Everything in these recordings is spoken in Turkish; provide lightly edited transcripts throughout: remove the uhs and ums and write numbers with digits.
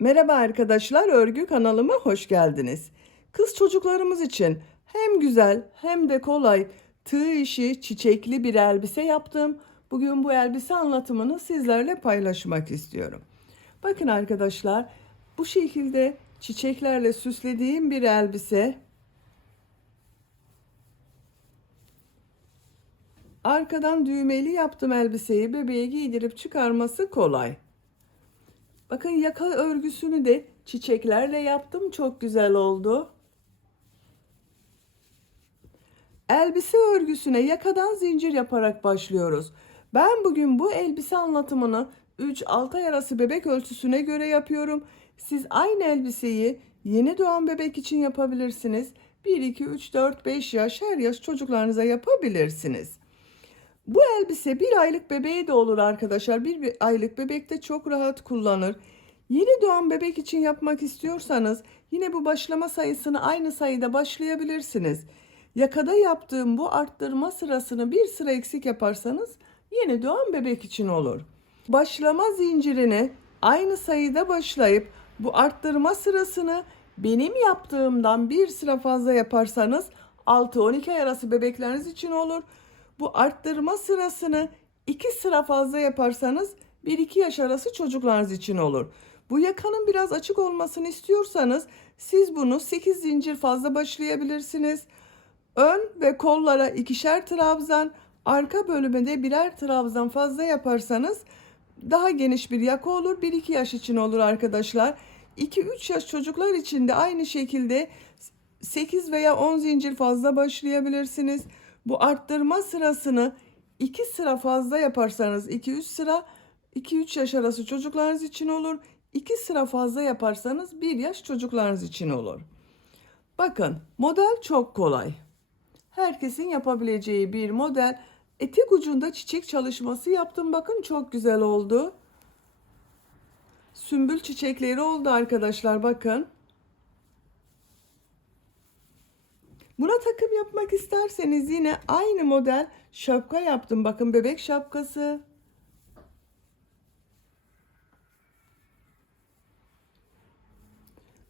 Merhaba arkadaşlar, örgü kanalıma hoş geldiniz. Kız çocuklarımız için hem güzel hem de kolay tığ işi çiçekli bir elbise yaptım. Bugün bu elbise anlatımını sizlerle paylaşmak istiyorum. Bakın arkadaşlar, bu şekilde çiçeklerle süslediğim bir elbise. Arkadan düğmeli yaptım elbiseyi, bebeğe giydirip çıkarması kolay. Bakın yaka örgüsünü de çiçeklerle yaptım. Çok güzel oldu. Elbise örgüsüne yakadan zincir yaparak başlıyoruz. Ben bugün bu elbise anlatımını 3-6 ay arası bebek ölçüsüne göre yapıyorum. Siz aynı elbiseyi yeni doğan bebek için yapabilirsiniz. 1, 2, 3, 4, 5 yaş her yaş çocuklarınıza yapabilirsiniz. Bu elbise 1 aylık bebeğe de olur arkadaşlar. 1 aylık bebek de çok rahat kullanır. Yeni doğan bebek için yapmak istiyorsanız yine bu başlama sayısını aynı sayıda başlayabilirsiniz. Yakada yaptığım bu arttırma sırasını bir sıra eksik yaparsanız yeni doğan bebek için olur. Başlama zincirini aynı sayıda başlayıp bu arttırma sırasını benim yaptığımdan bir sıra fazla yaparsanız 6-12 ay arası bebekleriniz için olur. Bu arttırma sırasını 2 sıra fazla yaparsanız 1-2 yaş arası çocuklarınız için olur. Bu yakanın biraz açık olmasını istiyorsanız siz bunu 8 zincir fazla başlayabilirsiniz. Ön ve kollara ikişer trabzan, arka bölüme de birer trabzan fazla yaparsanız daha geniş bir yaka olur. 1-2 yaş için olur arkadaşlar. 2-3 yaş çocuklar için de aynı şekilde 8 veya 10 zincir fazla başlayabilirsiniz. Bu arttırma sırasını 2 sıra fazla yaparsanız 2-3 sıra 2-3 yaş arası çocuklarınız için olur. 2 sıra fazla yaparsanız 1 yaş çocuklarınız için olur. Bakın model çok kolay. Herkesin yapabileceği bir model. Etek ucunda çiçek çalışması yaptım. Bakın çok güzel oldu. Sümbül çiçekleri oldu arkadaşlar bakın. Buna takım yapmak isterseniz yine aynı model şapka yaptım. Bakın bebek şapkası.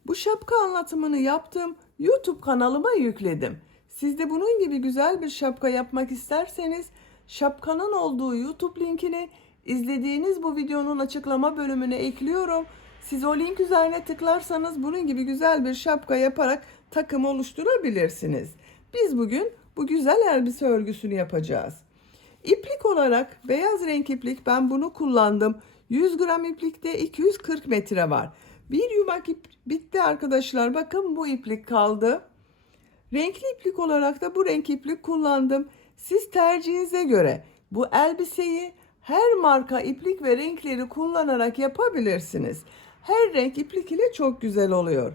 Bu şapka anlatımını yaptım. YouTube kanalıma yükledim. Siz de bunun gibi güzel bir şapka yapmak isterseniz şapkanın olduğu YouTube linkini izlediğiniz bu videonun açıklama bölümüne ekliyorum. Siz o link üzerine tıklarsanız bunun gibi güzel bir şapka yaparak takım oluşturabilirsiniz. Biz bugün bu güzel elbise örgüsünü yapacağız. İplik olarak beyaz renk iplik ben bunu kullandım. 100 gram iplikte 240 metre var. Bir yumak ip bitti arkadaşlar. Bakın bu iplik kaldı. Renkli iplik olarak da bu renk iplik kullandım. Siz tercihinize göre bu elbiseyi her marka iplik ve renkleri kullanarak yapabilirsiniz. Her renk iplik ile çok güzel oluyor.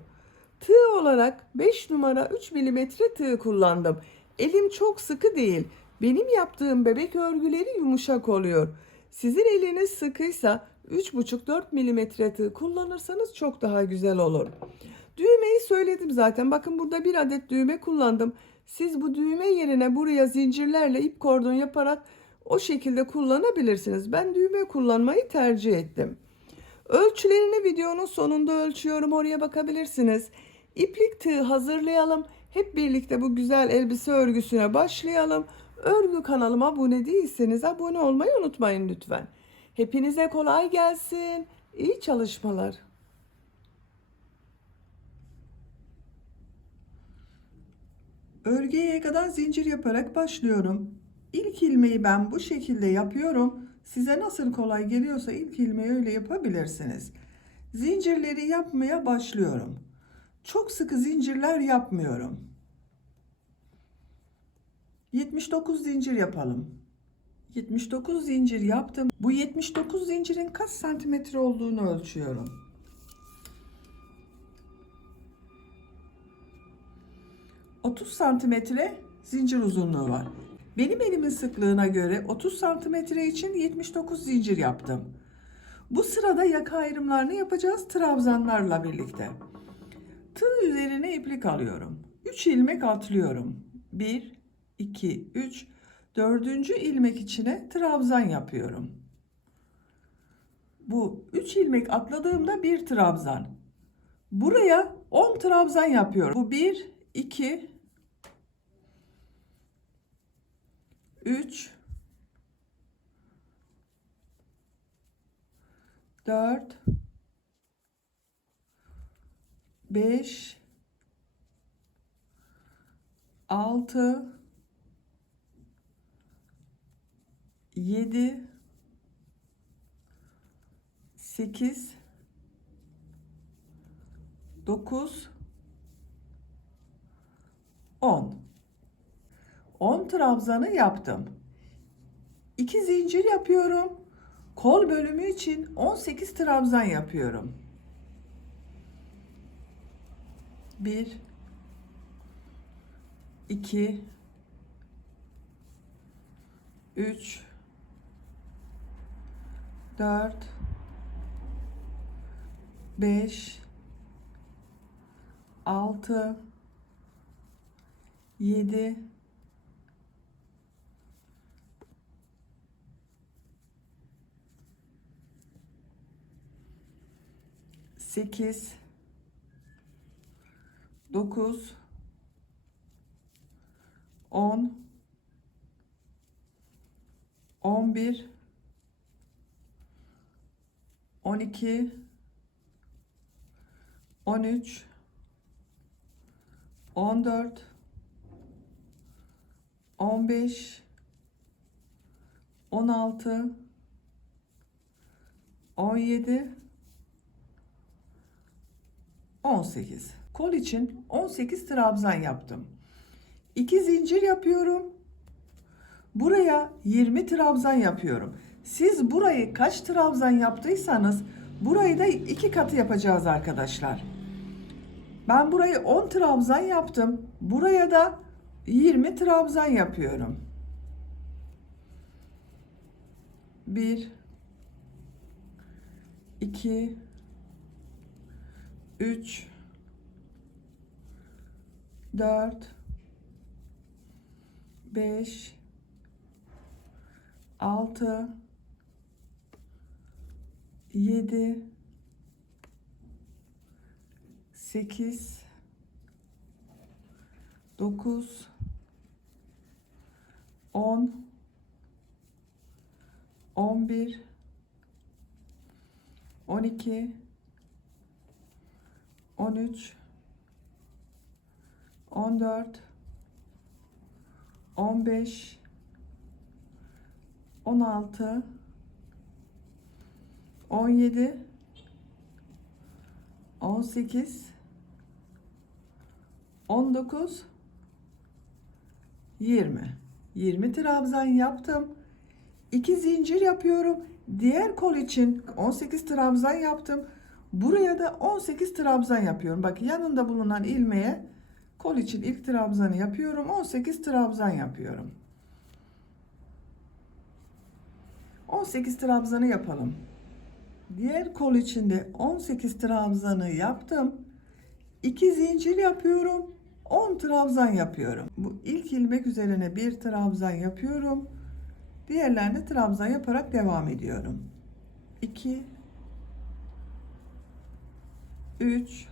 Tığ olarak 5 numara 3 milimetre tığ kullandım. Elim çok sıkı değil. Benim yaptığım bebek örgüleri yumuşak oluyor. Sizin eliniz sıkıysa 3,5-4 milimetre tığ kullanırsanız çok daha güzel olur. Düğmeyi söyledim zaten. Bakın burada bir adet düğme kullandım. Siz bu düğme yerine buraya zincirlerle ip kordon yaparak o şekilde kullanabilirsiniz. Ben düğme kullanmayı tercih ettim. Ölçülerini videonun sonunda ölçüyorum. Oraya bakabilirsiniz. İplik tığ hazırlayalım. Hep birlikte bu güzel elbise örgüsüne başlayalım. Örgü kanalıma abone değilseniz abone olmayı unutmayın lütfen. Hepinize kolay gelsin. İyi çalışmalar. Örgüye yakadan zincir yaparak başlıyorum. İlk ilmeği ben bu şekilde yapıyorum. Size nasıl kolay geliyorsa ilk ilmeği öyle yapabilirsiniz. Zincirleri yapmaya başlıyorum. Çok sıkı zincirler yapmıyorum. 79 zincir yapalım. 79 zincir yaptım. Bu 79 zincirin kaç santimetre olduğunu ölçüyorum. 30 santimetre zincir uzunluğu var. Benim elimin sıklığına göre 30 santimetre için 79 zincir yaptım. Bu sırada yaka ayrımlarını yapacağız trabzanlarla birlikte. Tığ üzerine iplik alıyorum. 3 ilmek atlıyorum. 1, 2, 3, 4. ilmek içine trabzan yapıyorum. Bu 3 ilmek atladığımda bir trabzan. Buraya 10 trabzan yapıyorum. Bu 1, 2, 3, 4, 5, 6, 7, 8, 9, 10. 10 trabzanı yaptım. 2 zincir yapıyorum. Kol bölümü için 18 trabzan yapıyorum. 1, 2, 3, 4, 5, 6, 7, 8, 9, 10, 11, 12, 13, 14, 15, 16, 17, 18. Kol için 18 trabzan yaptım. 2 zincir yapıyorum. Buraya 20 trabzan yapıyorum. Siz burayı kaç trabzan yaptıysanız burayı da 2 katı yapacağız arkadaşlar. Ben burayı 10 trabzan yaptım. Buraya da 20 trabzan yapıyorum. 1, 2, 3, 4, 5, 6, 7, 8, 9, 10, 11, 12, 13, 14, 15, 16, 17, 18, 19, 20. 20 trabzan yaptım. 2 zincir yapıyorum. Diğer kol için 18 trabzan yaptım. Buraya da 18 trabzan yapıyorum. Bak yanında bulunan ilmeğe kol için ilk trabzanı yapıyorum. 18 trabzan yapıyorum. 18 trabzanı yapalım. Diğer kol içinde 18 trabzanı yaptım. 2 zincir yapıyorum. 10 trabzan yapıyorum. Bu ilk ilmek üzerine bir trabzan yapıyorum. Diğerlerine trabzan yaparak devam ediyorum. 2, 3,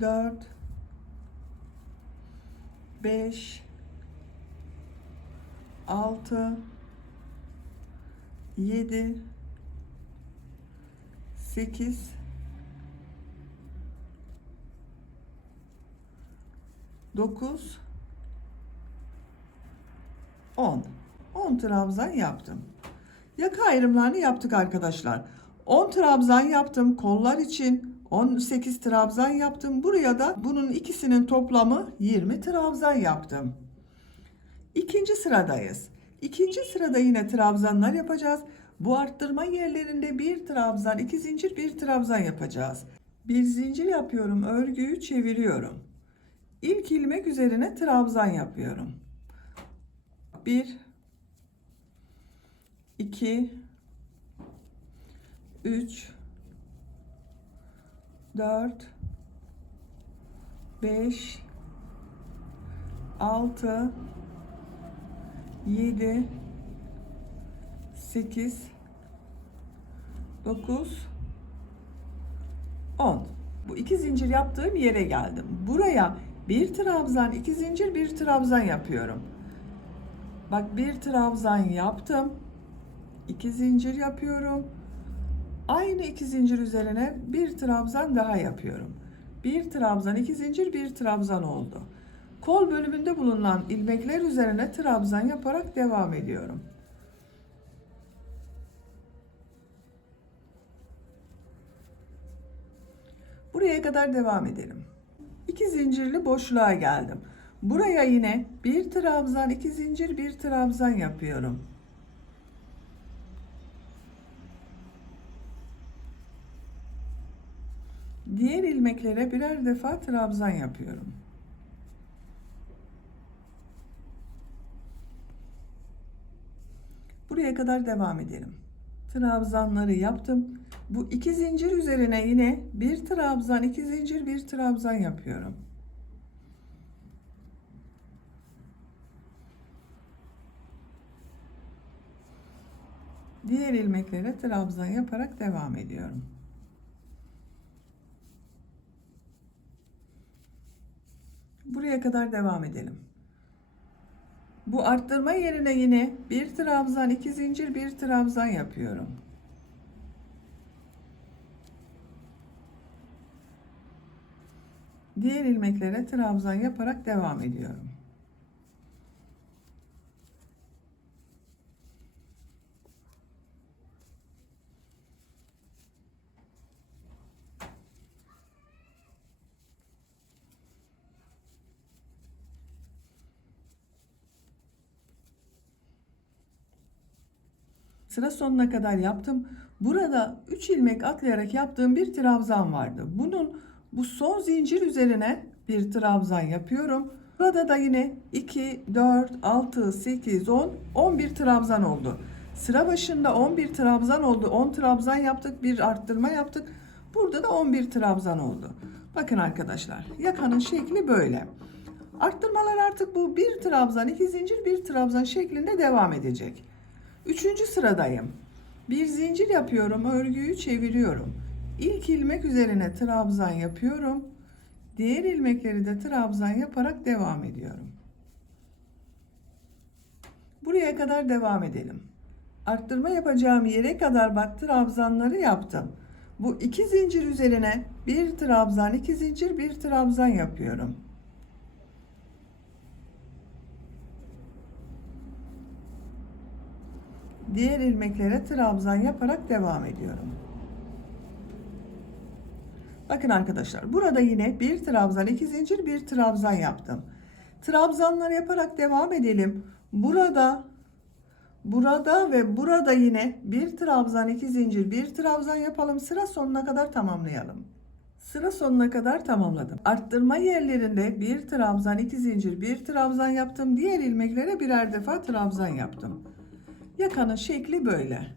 4, 5, 6, 7, 8, 9, 10. 10 trabzan yaptım. Yaka ayrımlarını yaptık arkadaşlar. 10 trabzan yaptım kollar için. 18 trabzan yaptım. Buraya da bunun ikisinin toplamı 20 trabzan yaptım. İkinci sıradayız. İkinci sırada yine trabzanlar yapacağız. Bu arttırma yerlerinde bir trabzan, iki zincir, bir trabzan yapacağız. Bir zincir yapıyorum, örgüyü çeviriyorum. İlk ilmek üzerine trabzan yapıyorum. 1, 2, 3, 4, 5, 6, 7, 8, 9, 10. Bu 2 zincir yaptığım yere geldim. Buraya bir trabzan, 2 zincir, bir trabzan yapıyorum. Bak, bir trabzan yaptım. 2 zincir yapıyorum. Aynı 2 zincir üzerine bir trabzan daha yapıyorum. Bir trabzan, 2 zincir, bir trabzan oldu. Kol bölümünde bulunan ilmekler üzerine trabzan yaparak devam ediyorum. Buraya kadar devam edelim. 2 zincirli boşluğa geldim. Buraya yine bir trabzan, 2 zincir, bir trabzan yapıyorum. Diğer ilmeklere birer defa trabzan yapıyorum. Buraya kadar devam edelim. Trabzanları yaptım. Bu 2 zincir üzerine yine bir trabzan, 2 zincir, bir trabzan yapıyorum. Diğer ilmeklere trabzan yaparak devam ediyorum. Buraya kadar devam edelim. Bu arttırma yerine yine bir trabzan, 2 zincir, bir trabzan yapıyorum. Diğer ilmeklere trabzan yaparak devam ediyorum. Sıra sonuna kadar yaptım. Burada 3 ilmek atlayarak yaptığım bir trabzan vardı. Bu son zincir üzerine bir trabzan yapıyorum. Burada da yine 2, 4, 6, 8, 10, 11 trabzan oldu. Sıra başında 11 trabzan oldu. 10 trabzan yaptık, bir arttırma yaptık. Burada da 11 trabzan oldu. Bakın arkadaşlar, yakanın şekli böyle. Arttırmalar artık bu bir trabzan, 2 zincir, bir trabzan şeklinde devam edecek. Üçüncü sıradayım. Bir zincir yapıyorum, örgüyü çeviriyorum. İlk ilmek üzerine trabzan yapıyorum. Diğer ilmekleri de trabzan yaparak devam ediyorum. Buraya kadar devam edelim. Arttırma yapacağım yere kadar bak, trabzanları yaptım. Bu 2 zincir üzerine bir trabzan, 2 zincir, bir trabzan yapıyorum. Diğer ilmeklere trabzan yaparak devam ediyorum. Bakın arkadaşlar, burada yine bir trabzan, 2 zincir, bir trabzan yaptım. Trabzanlar yaparak devam edelim. Burada ve burada yine bir trabzan, 2 zincir, bir trabzan yapalım. Sıra sonuna kadar tamamlayalım. Sıra sonuna kadar tamamladım. Arttırma yerlerinde bir trabzan, 2 zincir, bir trabzan yaptım. Diğer ilmeklere birer defa trabzan yaptım. Yakanın şekli böyle.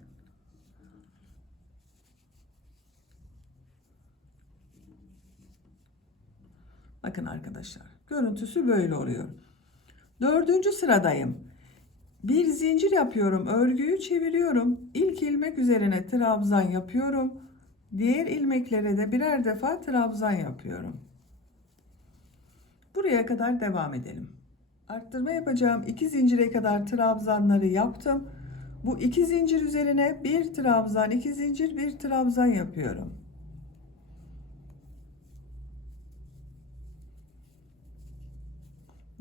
Bakın arkadaşlar, görüntüsü böyle oluyor. Dördüncü sıradayım. Bir zincir yapıyorum, örgüyü çeviriyorum. İlk ilmek üzerine trabzan yapıyorum. Diğer ilmeklere de birer defa trabzan yapıyorum. Buraya kadar devam edelim. Arttırma yapacağım 2 zincire kadar trabzanları yaptım. Bu 2 zincir üzerine bir trabzan, 2 zincir, bir trabzan yapıyorum.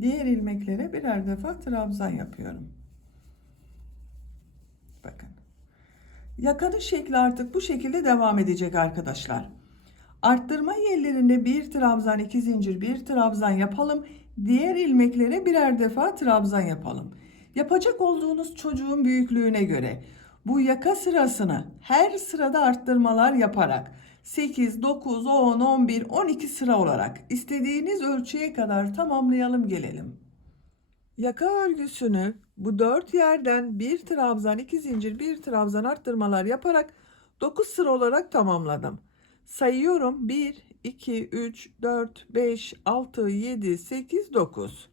Diğer ilmeklere birer defa trabzan yapıyorum. Bakın. Yakanın şekli artık bu şekilde devam edecek arkadaşlar. Arttırma yerlerinde bir trabzan, 2 zincir, bir trabzan yapalım. Diğer ilmeklere birer defa trabzan yapalım. Yapacak olduğunuz çocuğun büyüklüğüne göre bu yaka sırasını her sırada arttırmalar yaparak 8, 9, 10, 11, 12 sıra olarak istediğiniz ölçüye kadar tamamlayalım gelelim. Yaka örgüsünü bu 4 yerden bir trabzan, 2 zincir, bir trabzan arttırmalar yaparak 9 sıra olarak tamamladım. Sayıyorum: 1, 2, 3, 4, 5, 6, 7, 8, 9.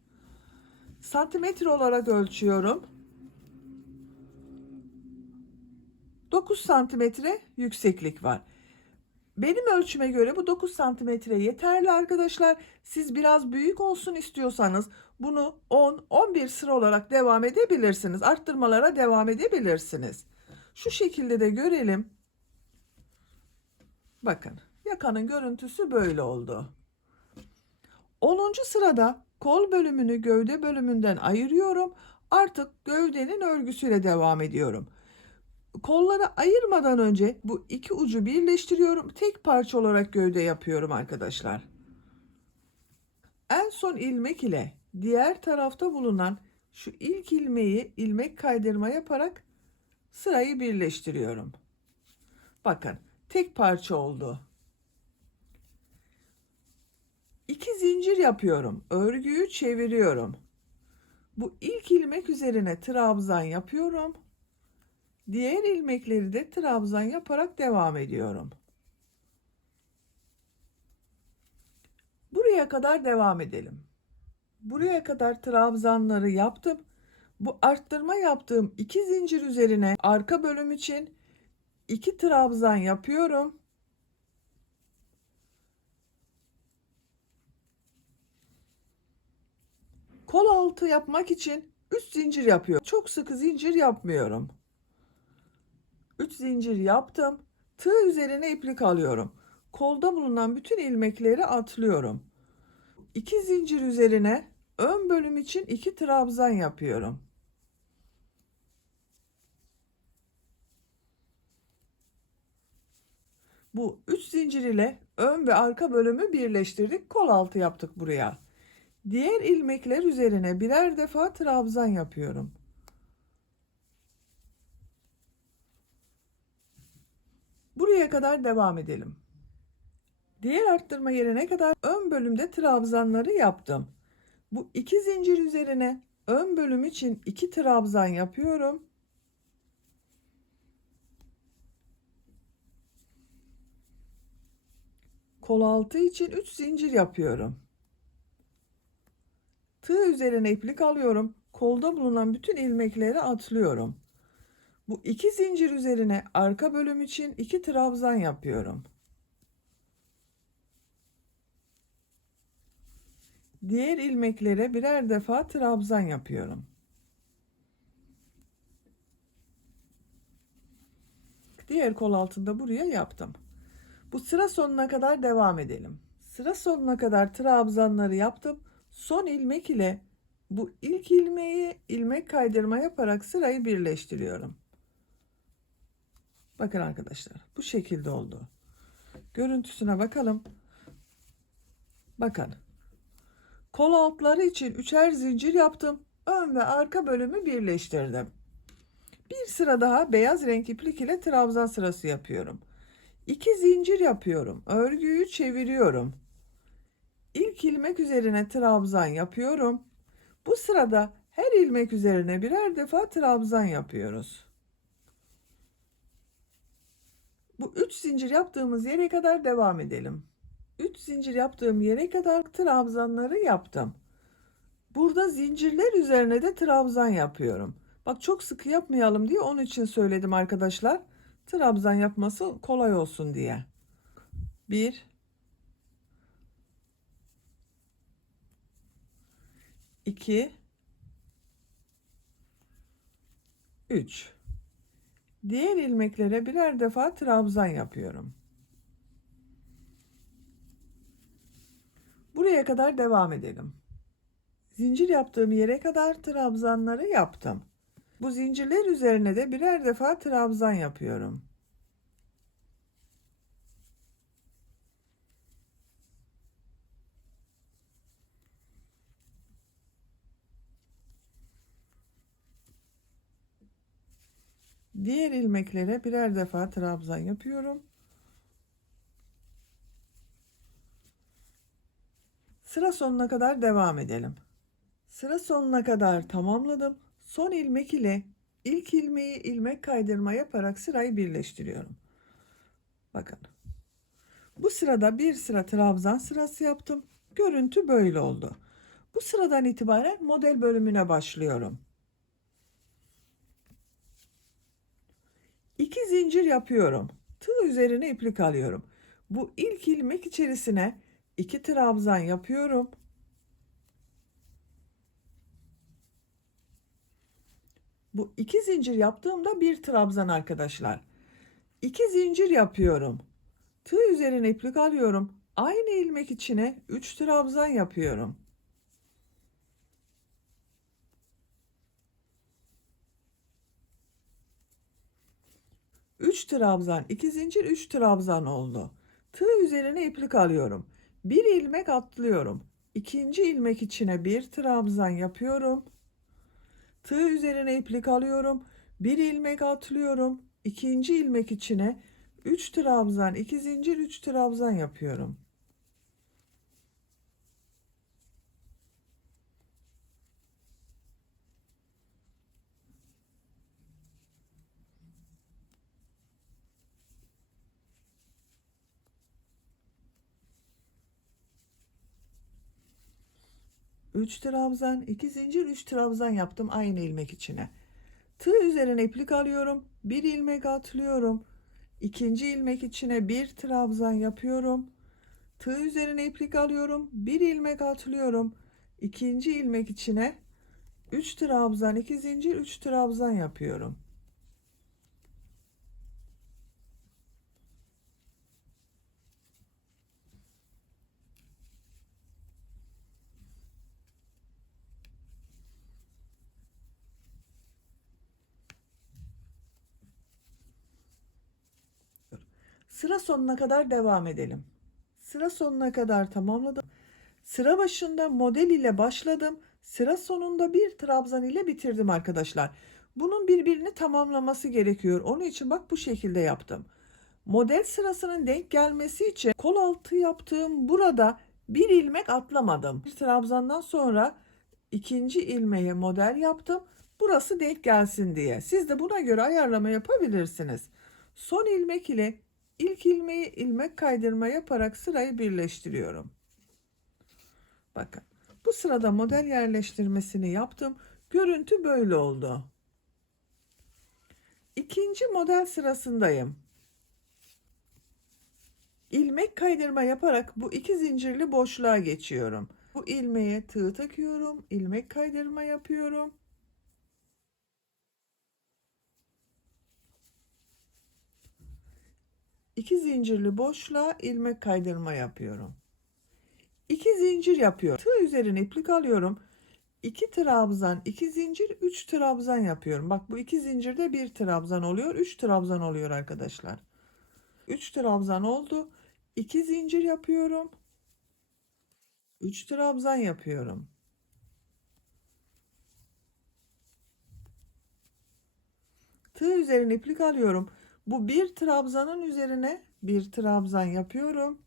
Santimetre olarak ölçüyorum. 9 santimetre yükseklik var. Benim ölçüme göre bu 9 santimetre yeterli arkadaşlar. Siz biraz büyük olsun istiyorsanız bunu 10-11 sıra olarak devam edebilirsiniz. Arttırmalara devam edebilirsiniz. Şu şekilde de görelim. Bakın yakanın görüntüsü böyle oldu. 10. sırada kol bölümünü gövde bölümünden ayırıyorum. Artık gövdenin örgüsüyle devam ediyorum. Kolları ayırmadan önce bu iki ucu birleştiriyorum. Tek parça olarak gövde yapıyorum arkadaşlar. En son ilmek ile diğer tarafta bulunan şu ilk ilmeği ilmek kaydırma yaparak sırayı birleştiriyorum. Bakın tek parça oldu. 2 zincir yapıyorum. Örgüyü çeviriyorum. Bu ilk ilmek üzerine trabzan yapıyorum. Diğer ilmekleri de trabzan yaparak devam ediyorum. Buraya kadar devam edelim. Buraya kadar trabzanları yaptım. Bu arttırma yaptığım 2 zincir üzerine arka bölüm için 2 trabzan yapıyorum. Kol altı yapmak için 3 zincir yapıyorum. Çok sıkı zincir yapmıyorum. 3 zincir yaptım. Tığ üzerine iplik alıyorum. Kolda bulunan bütün ilmekleri atlıyorum. 2 zincir üzerine ön bölüm için 2 trabzan yapıyorum. Bu 3 zincir ile ön ve arka bölümü birleştirdik. Kol altı yaptık buraya. Diğer ilmekler üzerine birer defa trabzan yapıyorum. Buraya kadar devam edelim. Diğer arttırma yerine kadar ön bölümde trabzanları yaptım. Bu 2 zincir üzerine ön bölüm için 2 trabzan yapıyorum. Kol altı için 3 zincir yapıyorum. Tığ üzerine iplik alıyorum. Kolda bulunan bütün ilmekleri atlıyorum. Bu 2 zincir üzerine arka bölüm için 2 trabzan yapıyorum. Diğer ilmeklere birer defa trabzan yapıyorum. Diğer kol altında buraya yaptım. Bu sıra sonuna kadar devam edelim. Sıra sonuna kadar trabzanları yaptım. Son ilmek ile bu ilk ilmeği ilmek kaydırma yaparak sırayı birleştiriyorum. Bakın arkadaşlar bu şekilde oldu. Görüntüsüne bakalım. Bakın. Kol altları için üçer zincir yaptım. Ön ve arka bölümü birleştirdim. Bir sıra daha beyaz renk iplik ile trabzan sırası yapıyorum. 2 zincir yapıyorum. Örgüyü çeviriyorum. İlk ilmek üzerine trabzan yapıyorum. Bu sırada her ilmek üzerine birer defa trabzan yapıyoruz. Bu 3 zincir yaptığımız yere kadar devam edelim. 3 zincir yaptığım yere kadar trabzanları yaptım. Burada zincirler üzerine de trabzan yapıyorum. Bak çok sıkı yapmayalım diye onun için söyledim arkadaşlar. Trabzan yapması kolay olsun diye. 1 2 3 Diğer ilmeklere birer defa trabzan yapıyorum. Buraya kadar devam edelim. Zincir yaptığım yere kadar trabzanları yaptım. Bu zincirler üzerine de birer defa trabzan yapıyorum. Diğer ilmeklere birer defa trabzan yapıyorum. Sıra sonuna kadar devam edelim. Sıra sonuna kadar tamamladım. Son ilmek ile ilk ilmeği ilmek kaydırma yaparak sırayı birleştiriyorum. Bakın. Bu sırada bir sıra trabzan sırası yaptım. Görüntü böyle oldu. Bu sıradan itibaren model bölümüne başlıyorum. 2 zincir zincir yapıyorum. Tığ üzerine iplik alıyorum. Bu ilk ilmek içerisine 2 trabzan yapıyorum. Bu 2 zincir yaptığımda 1 trabzan arkadaşlar. 2 zincir yapıyorum. Tığ üzerine iplik alıyorum. Aynı ilmek içine 3 trabzan yapıyorum. Üç trabzan, 2 zincir, 3 trabzan oldu. Tığ üzerine iplik alıyorum. Bir ilmek atlıyorum. İkinci ilmek içine bir trabzan yapıyorum. Tığ üzerine iplik alıyorum. Bir ilmek atlıyorum. İkinci ilmek içine 3 trabzan, 2 zincir, 3 trabzan yapıyorum. Üç trabzan, 2 zincir, 3 trabzan yaptım aynı ilmek içine. Tığ üzerine iplik alıyorum. Bir ilmek atlıyorum. İkinci ilmek içine bir trabzan yapıyorum. Tığ üzerine iplik alıyorum. Bir ilmek atlıyorum. İkinci ilmek içine 3 trabzan, 2 zincir, 3 trabzan yapıyorum. Sıra sonuna kadar devam edelim. Sıra sonuna kadar tamamladım. Sıra başında model ile başladım. Sıra sonunda bir trabzan ile bitirdim arkadaşlar. Bunun birbirini tamamlaması gerekiyor. Onun için bak bu şekilde yaptım. Model sırasının denk gelmesi için kol altı yaptığım burada bir ilmek atlamadım. Bir trabzandan sonra ikinci ilmeğe model yaptım. Burası denk gelsin diye. Siz de buna göre ayarlama yapabilirsiniz. Son ilmek ile ilk ilmeği ilmek kaydırma yaparak sırayı birleştiriyorum. Bakın bu sırada model yerleştirmesini yaptım. Görüntü böyle oldu. İkinci model sırasındayım. İlmek kaydırma yaparak bu iki zincirli boşluğa geçiyorum. Bu ilmeğe tığ takıyorum. İlmek kaydırma yapıyorum. İki zincirli boşluğa ilmek kaydırma yapıyorum. İki zincir yapıyorum. Tığ üzerine iplik alıyorum. 2 trabzan, 2 zincir, 3 trabzan yapıyorum. Bak bu iki zincirde bir trabzan oluyor. 3 trabzan oluyor arkadaşlar. 3 trabzan oldu. 2 zincir yapıyorum. 3 trabzan yapıyorum. Tığ üzerine iplik alıyorum. Bu bir trabzanın üzerine bir trabzan yapıyorum.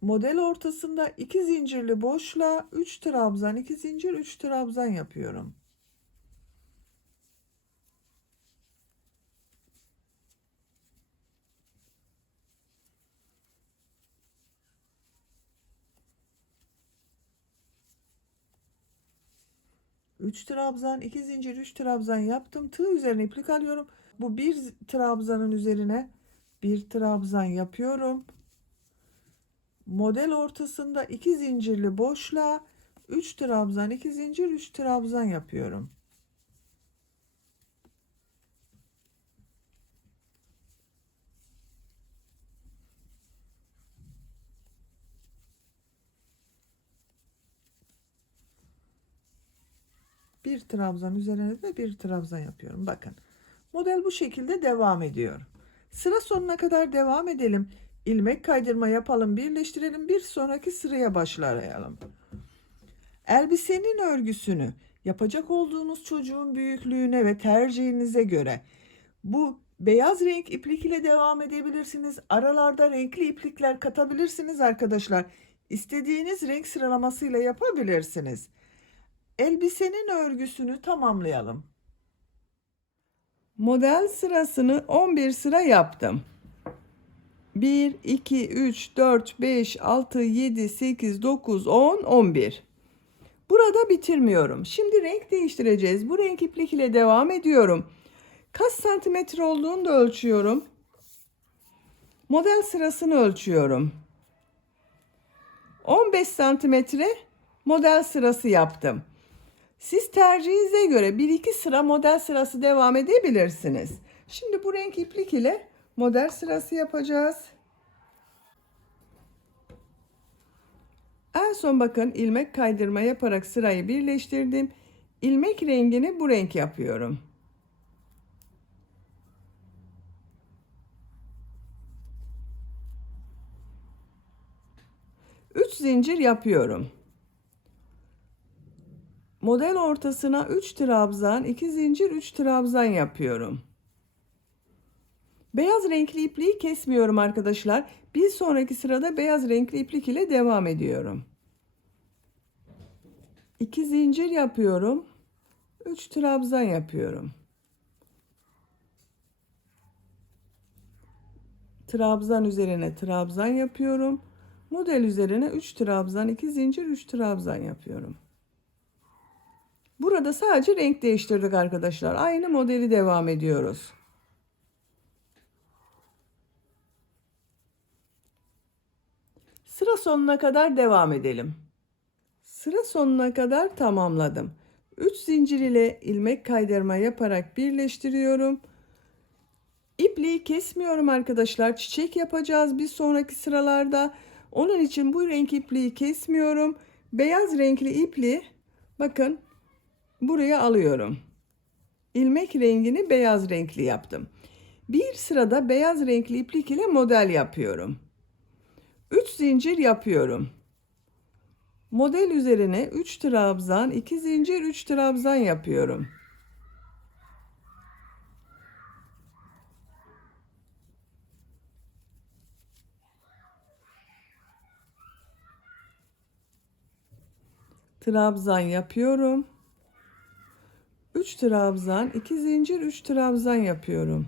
Model ortasında 2 zincirli boşluğa 3 trabzan, 2 zincir, 3 trabzan yapıyorum. Üç trabzan, 2 zincir, 3 trabzan yaptım. Tığ üzerine iplik alıyorum. Bu bir trabzanın üzerine bir trabzan yapıyorum. Model ortasında 2 zincirli boşluğa 3 trabzan, 2 zincir, 3 trabzan yapıyorum. Bir trabzan üzerine de bir trabzan yapıyorum. Bakın. Model bu şekilde devam ediyor. Sıra sonuna kadar devam edelim. İlmek kaydırma yapalım, birleştirelim. Bir sonraki sıraya başlayalım. Elbisenin örgüsünü yapacak olduğunuz çocuğun büyüklüğüne ve tercihinize göre bu beyaz renk iplik ile devam edebilirsiniz. Aralarda renkli iplikler katabilirsiniz arkadaşlar. İstediğiniz renk sıralamasıyla yapabilirsiniz. Elbisenin örgüsünü tamamlayalım. Model sırasını 11 sıra yaptım. 1, 2, 3, 4, 5, 6, 7, 8, 9, 10, 11. Burada bitirmiyorum. Şimdi renk değiştireceğiz. Bu renk iplik ile devam ediyorum. Kaç santimetre olduğunu da ölçüyorum. Model sırasını ölçüyorum. 15 santimetre model sırası yaptım. Siz tercihinize göre 1-2 sıra model sırası devam edebilirsiniz. Şimdi bu renk iplik ile model sırası yapacağız. En son bakın ilmek kaydırma yaparak sırayı birleştirdim. İlmek rengini bu renk yapıyorum. 3 zincir yapıyorum. Model ortasına 3 trabzan, 2 zincir, 3 trabzan yapıyorum. Beyaz renkli ipliği kesmiyorum arkadaşlar. Bir sonraki sırada beyaz renkli iplik ile devam ediyorum. 2 zincir yapıyorum. 3 trabzan yapıyorum. Trabzan üzerine trabzan yapıyorum. Model üzerine 3 trabzan, 2 zincir, 3 trabzan yapıyorum. Burada sadece renk değiştirdik arkadaşlar. Aynı modeli devam ediyoruz. Sıra sonuna kadar devam edelim. Sıra sonuna kadar tamamladım. 3 zincir ile ilmek kaydırma yaparak birleştiriyorum. İpliği kesmiyorum arkadaşlar. Çiçek yapacağız bir sonraki sıralarda. Onun için bu renk ipliği kesmiyorum. Beyaz renkli ipliği bakın buraya alıyorum. İlmek rengini beyaz renkli yaptım. Bir sırada beyaz renkli iplik ile model yapıyorum. 3 zincir yapıyorum. Model üzerine 3 trabzan, 2 zincir, 3 trabzan yapıyorum. Trabzan yapıyorum. 3 trabzan, 2 zincir, 3 trabzan yapıyorum.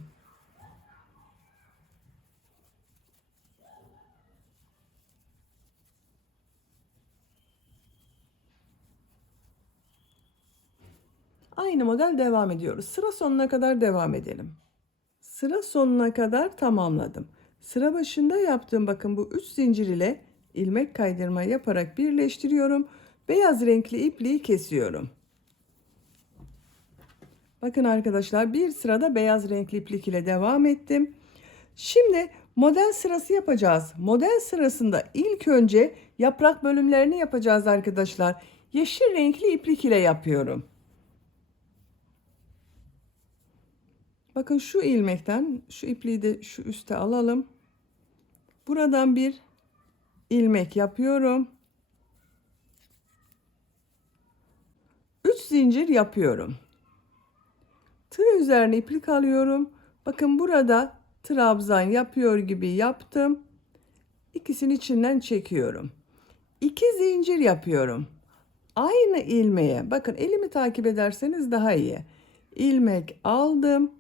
Aynı model devam ediyoruz. Sıra sonuna kadar devam edelim. Sıra sonuna kadar tamamladım. Sıra başında yaptığım bakın bu 3 zincir ile ilmek kaydırma yaparak birleştiriyorum. Beyaz renkli ipliği kesiyorum. Bakın arkadaşlar bir sırada beyaz renkli iplik ile devam ettim. Şimdi model sırası yapacağız. Model sırasında ilk önce yaprak bölümlerini yapacağız arkadaşlar. Yeşil renkli iplik ile yapıyorum. Bakın şu ilmekten şu ipliği de şu üste alalım. Buradan bir ilmek yapıyorum. 3 zincir yapıyorum. Tığ üzerine iplik alıyorum. Bakın burada trabzan yapıyor gibi yaptım. İkisini içinden çekiyorum. 2 zincir yapıyorum. Aynı ilmeğe bakın elimi takip ederseniz daha iyi. İlmek aldım.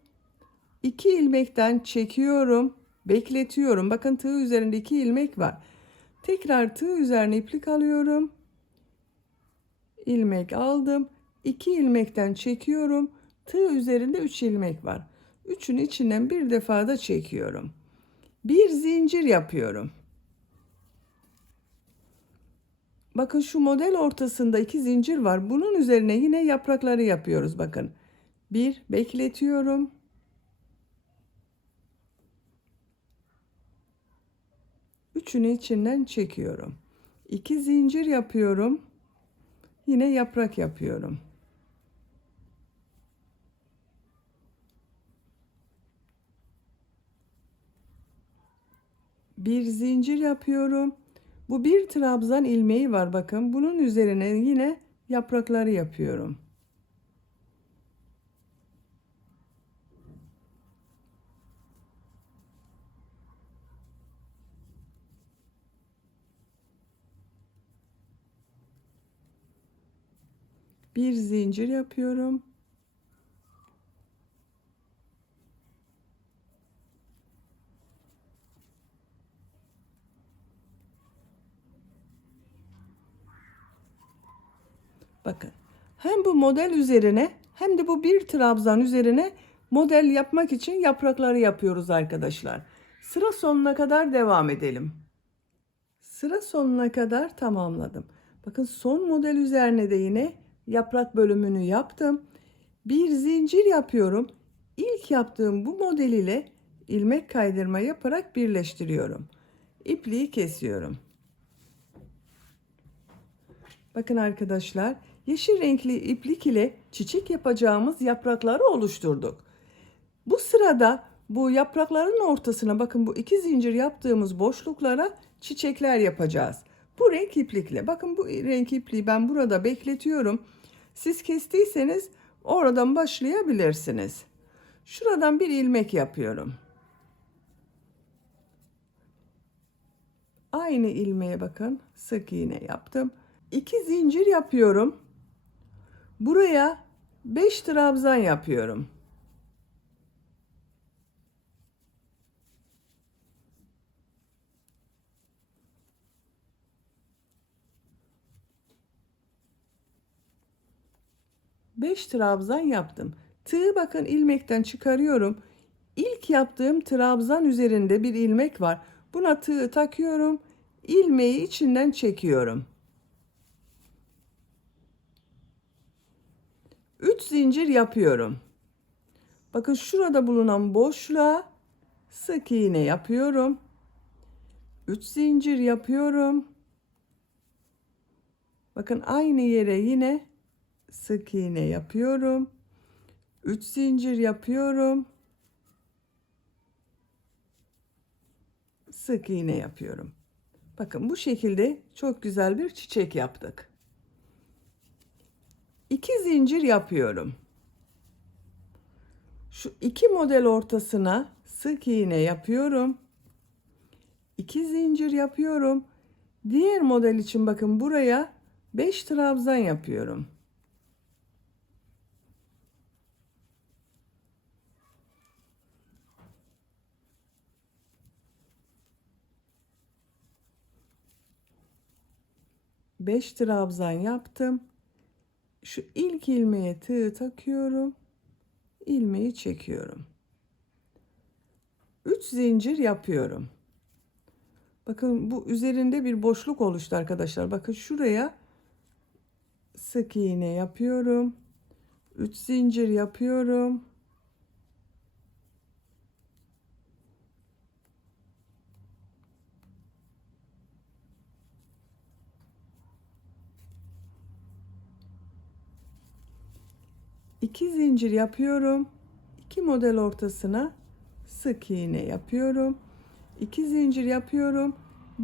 2 ilmekten çekiyorum. Bekletiyorum. Bakın tığ üzerinde 2 ilmek var. Tekrar tığ üzerine iplik alıyorum. İlmek aldım. 2 ilmekten çekiyorum. Tığ üzerinde 3 ilmek var. Üçünü içinden bir defa da çekiyorum. Bir zincir yapıyorum. Bakın şu model ortasında 2 zincir var. Bunun üzerine yine yaprakları yapıyoruz bakın. Bir bekletiyorum. Üçünü içinden çekiyorum. 2 zincir yapıyorum. Yine yaprak yapıyorum. Bir zincir yapıyorum. Bu bir trabzan ilmeği var bakın. Bunun üzerine yine yaprakları yapıyorum. Bir zincir yapıyorum. Bakın hem bu model üzerine hem de bu bir trabzan üzerine model yapmak için yaprakları yapıyoruz arkadaşlar. Sıra sonuna kadar devam edelim. Sıra sonuna kadar tamamladım. Bakın son model üzerine de yine yaprak bölümünü yaptım. Bir zincir yapıyorum. İlk yaptığım bu model ile ilmek kaydırma yaparak birleştiriyorum. İpliği kesiyorum. Bakın arkadaşlar, yeşil renkli iplik ile çiçek yapacağımız yaprakları oluşturduk. Bu sırada bu yaprakların ortasına bakın, bu iki zincir yaptığımız boşluklara çiçekler yapacağız. Bu renk iplikle. Bakın bu renk ipliği ben burada bekletiyorum. Siz kestiyseniz oradan başlayabilirsiniz. Şuradan bir ilmek yapıyorum. Aynı ilmeğe bakın, sık iğne yaptım. 2 zincir yapıyorum. Buraya 5 trabzan yapıyorum. Beş trabzan yaptım. Tığı bakın ilmekten çıkarıyorum. İlk yaptığım trabzan üzerinde bir ilmek var. Buna tığı takıyorum. İlmeği içinden çekiyorum. 3 zincir yapıyorum. Bakın şurada bulunan boşluğa sık iğne yapıyorum. 3 zincir yapıyorum. Bakın aynı yere yine sık iğne yapıyorum. 3 zincir yapıyorum. Sık iğne yapıyorum. Bakın bu şekilde çok güzel bir çiçek yaptık. 2 zincir yapıyorum. Şu iki model ortasına sık iğne yapıyorum. 2 zincir yapıyorum. Diğer model için bakın buraya 5 trabzan yapıyorum. Beş trabzan yaptım. Şu ilk ilmeğe tığ takıyorum. İlmeği çekiyorum. 3 zincir yapıyorum. Bakın bu üzerinde bir boşluk oluştu arkadaşlar. Bakın şuraya sık iğne yapıyorum. 3 zincir yapıyorum. İki zincir yapıyorum. İki model ortasına sık iğne yapıyorum. 2 zincir yapıyorum.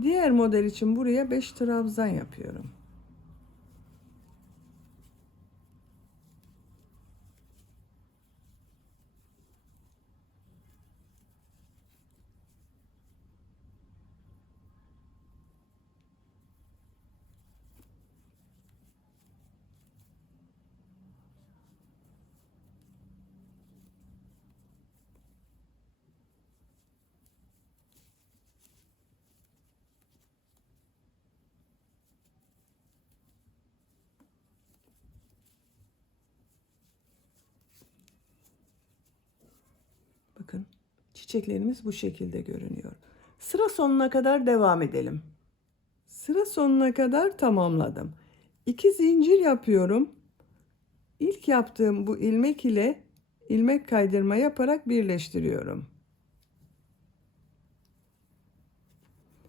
Diğer model için buraya 5 trabzan yapıyorum. Bakın çiçeklerimiz bu şekilde görünüyor. Sıra sonuna kadar devam edelim. Sıra sonuna kadar tamamladım. 2 zincir yapıyorum. İlk yaptığım bu ilmek ile ilmek kaydırma yaparak birleştiriyorum.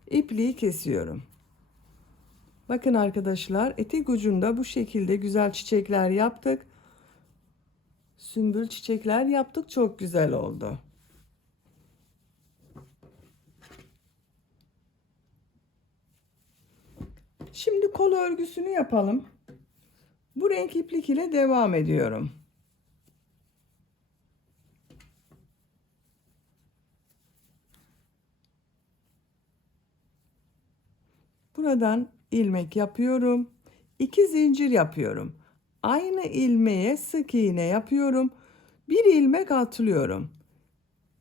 İpliği kesiyorum. Bakın arkadaşlar, etek ucunda bu şekilde güzel çiçekler yaptık. Sümbül çiçekler yaptık. Çok güzel oldu. Şimdi kol örgüsünü yapalım. Bu renk iplik ile devam ediyorum. Buradan ilmek yapıyorum. 2 zincir yapıyorum. Aynı ilmeğe sık iğne yapıyorum. Bir ilmek atlıyorum.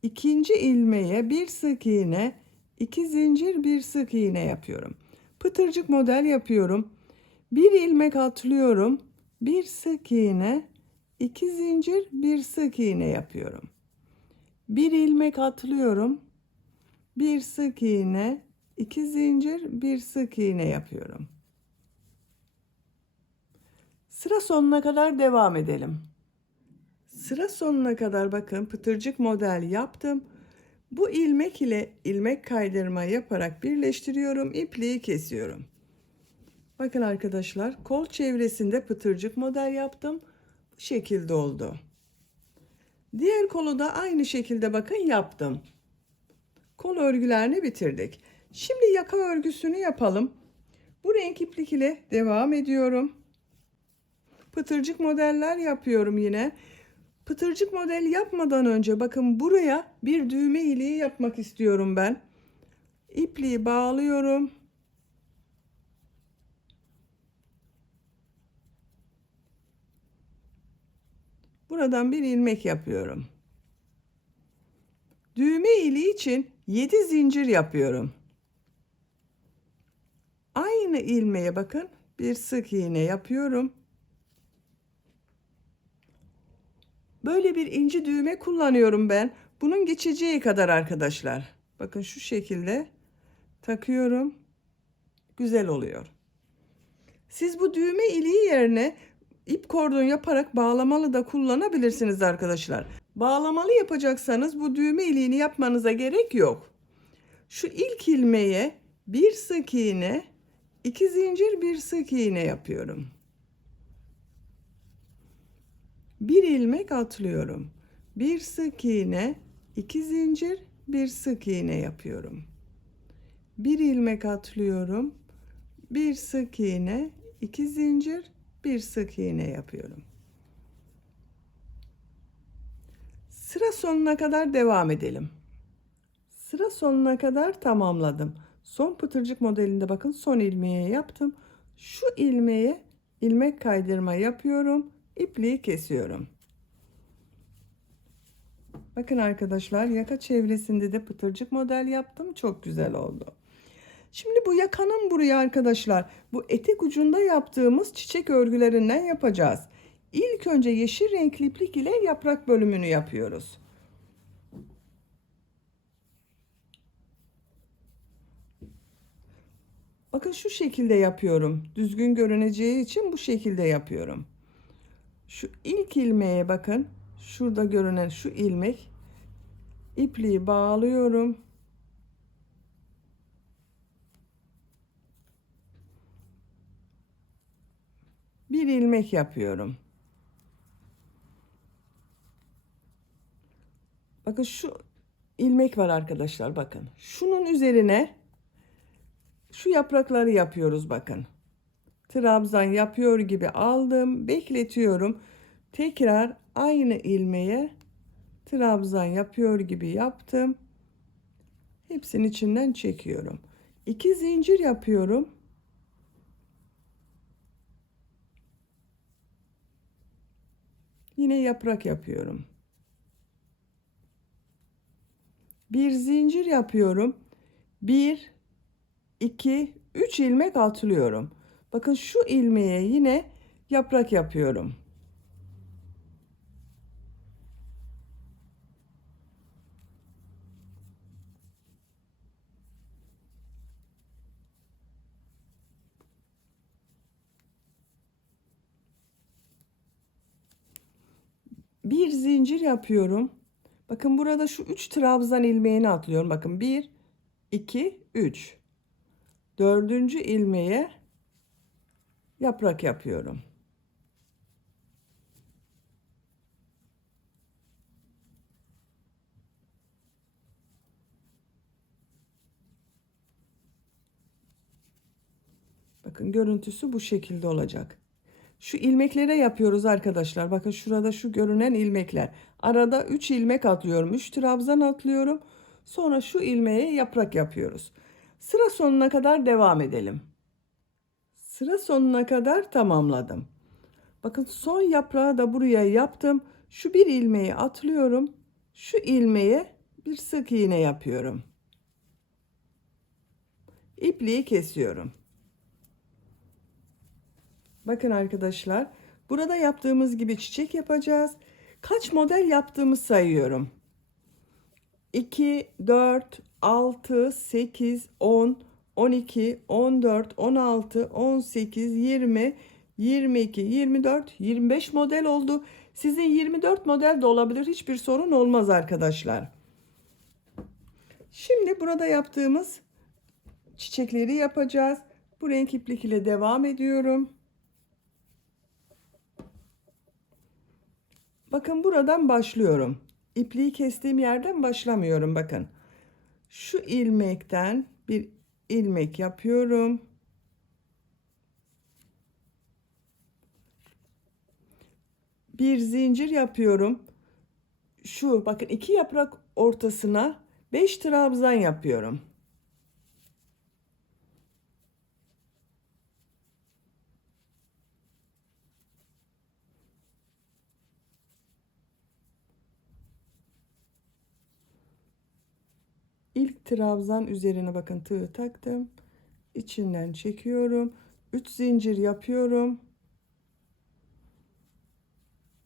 İkinci ilmeğe bir sık iğne, 2 zincir, bir sık iğne yapıyorum. Pıtırcık model yapıyorum. Bir ilmek atlıyorum. Bir sık iğne, 2 zincir, bir sık iğne yapıyorum. Bir ilmek atlıyorum. Bir sık iğne, 2 zincir, bir sık iğne yapıyorum. Sıra sonuna kadar devam edelim. Sıra sonuna kadar bakın pıtırcık model yaptım. Bu ilmek ile ilmek kaydırma yaparak birleştiriyorum. İpliği kesiyorum. Bakın arkadaşlar, kol çevresinde pıtırcık model yaptım. Bu şekilde oldu. Diğer kolu da aynı şekilde bakın yaptım. Kol örgülerini bitirdik. Şimdi yaka örgüsünü yapalım. Bu renk iplik ile devam ediyorum. Pıtırcık modeller yapıyorum yine. Pıtırcık model yapmadan önce bakın buraya bir düğme iliği yapmak istiyorum ben. İpliği bağlıyorum. Buradan bir ilmek yapıyorum. Düğme iliği için 7 zincir yapıyorum. Aynı ilmeğe bakın bir sık iğne yapıyorum. Böyle bir inci düğme kullanıyorum ben. Bunun geçeceği kadar arkadaşlar. Bakın şu şekilde takıyorum. Güzel oluyor. Siz bu düğme iliği yerine ip kordon yaparak bağlamalı da kullanabilirsiniz arkadaşlar. Bağlamalı yapacaksanız bu düğme iliğini yapmanıza gerek yok. Şu ilk ilmeğe bir sık iğne, 2 zincir, bir sık iğne yapıyorum. Bir ilmek atlıyorum. Bir sık iğne, 2 zincir, bir sık iğne yapıyorum. Bir ilmek atlıyorum. Bir sık iğne, 2 zincir, bir sık iğne yapıyorum. Sıra sonuna kadar devam edelim. Sıra sonuna kadar tamamladım. Son pıtırcık modelinde bakın son ilmeğe yaptım. Şu ilmeğe ilmek kaydırma yapıyorum. İpliği kesiyorum. Bakın arkadaşlar, yaka çevresinde de pıtırcık model yaptım. Çok güzel oldu. Şimdi bu yakanın buraya arkadaşlar, bu etek ucunda yaptığımız çiçek örgülerinden yapacağız. İlk önce yeşil renkli iplik ile yaprak bölümünü yapıyoruz. Bakın şu şekilde yapıyorum. Düzgün görüneceği için bu şekilde yapıyorum. Şu ilk ilmeğe bakın. Şurada görünen şu ilmek. İpliği bağlıyorum. Bir ilmek yapıyorum. Bakın şu ilmek var arkadaşlar, bakın. Şunun üzerine şu yaprakları yapıyoruz bakın. Trabzan yapıyor gibi aldım, bekletiyorum. Tekrar aynı ilmeğe trabzan yapıyor gibi yaptım. Hepsinin içinden çekiyorum. 2 zincir yapıyorum. Yine yaprak yapıyorum. Bir zincir yapıyorum. 1 2 3 ilmek atlıyorum. Bakın şu ilmeğe yine yaprak yapıyorum. Bir zincir yapıyorum. Bakın burada şu 3 trabzan ilmeğini atlıyorum. Bakın 1 2 3. Dördüncü ilmeğe yaprak yapıyorum. Bakın görüntüsü bu şekilde olacak. Şu ilmeklere yapıyoruz arkadaşlar. Bakın şurada şu görünen ilmekler. Arada 3 ilmek atlıyorum. 3 trabzan atlıyorum. Sonra şu ilmeğe yaprak yapıyoruz. Sıra sonuna kadar devam edelim. Sıra sonuna kadar tamamladım. Bakın son yaprağı da buraya yaptım. Şu bir ilmeği atlıyorum. Şu ilmeğe bir sık iğne yapıyorum. İpliği kesiyorum. Bakın arkadaşlar, burada yaptığımız gibi çiçek yapacağız. Kaç model yaptığımı sayıyorum. 2, 4, 6, 8, 10, 12, 14, 16, 18, 20, 22, 24, 25 model oldu. Sizin 24 model de olabilir. Hiçbir sorun olmaz arkadaşlar. Şimdi burada yaptığımız çiçekleri yapacağız. Bu renk iplik ile devam ediyorum. Bakın buradan başlıyorum. İpliği kestiğim yerden başlamıyorum bakın. Şu ilmekten bir ilmek yapıyorum. Bir zincir yapıyorum. Şu bakın 2 yaprak ortasına 5 trabzan yapıyorum. İlk trabzan üzerine bakın tığ taktım. İçinden çekiyorum. 3 zincir yapıyorum.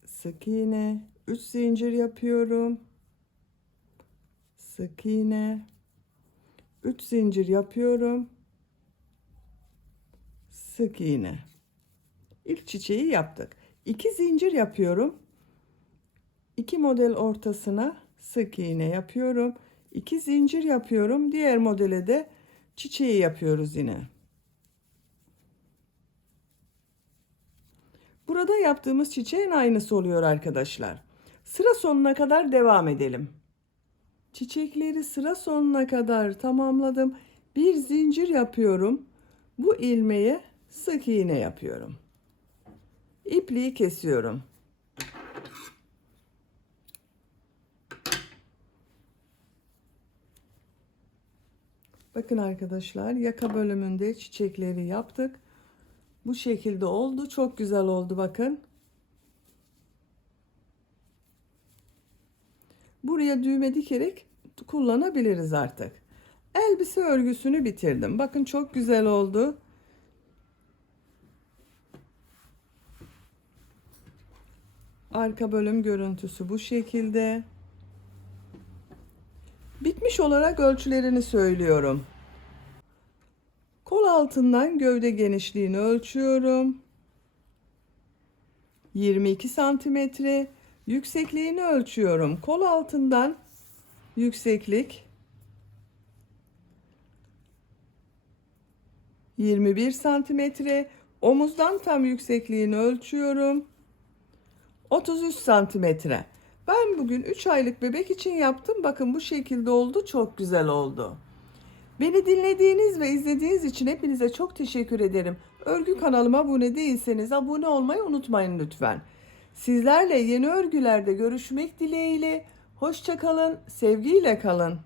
Sık iğne, 3 zincir yapıyorum. Sık iğne, 3 zincir yapıyorum. Sık iğne. İlk çiçeği yaptık. 2 zincir yapıyorum. 2 model ortasına sık iğne yapıyorum. 2 zincir yapıyorum. Diğer modele de çiçeği yapıyoruz yine. Burada yaptığımız çiçeğin aynısı oluyor arkadaşlar. Sıra sonuna kadar devam edelim. Çiçekleri sıra sonuna kadar tamamladım. Bir zincir yapıyorum. Bu ilmeğe sık iğne yapıyorum. İpliği kesiyorum. Bakın arkadaşlar, yaka bölümünde çiçekleri yaptık. Bu şekilde oldu. Çok güzel oldu bakın. Buraya düğme dikerek kullanabiliriz artık. Elbise örgüsünü bitirdim. Bakın çok güzel oldu. Arka bölüm görüntüsü bu şekilde. Bitmiş olarak ölçülerini söylüyorum. Kol altından gövde genişliğini ölçüyorum. 22 santimetre. Yüksekliğini ölçüyorum. Kol altından yükseklik 21 santimetre. Omuzdan tam yüksekliğini ölçüyorum. 33 santimetre. Ben bugün 3 aylık bebek için yaptım. Bakın bu şekilde oldu. Çok güzel oldu. Beni dinlediğiniz ve izlediğiniz için hepinize çok teşekkür ederim. Örgü kanalıma abone değilseniz abone olmayı unutmayın lütfen. Sizlerle yeni örgülerde görüşmek dileğiyle. Hoşça kalın, sevgiyle kalın.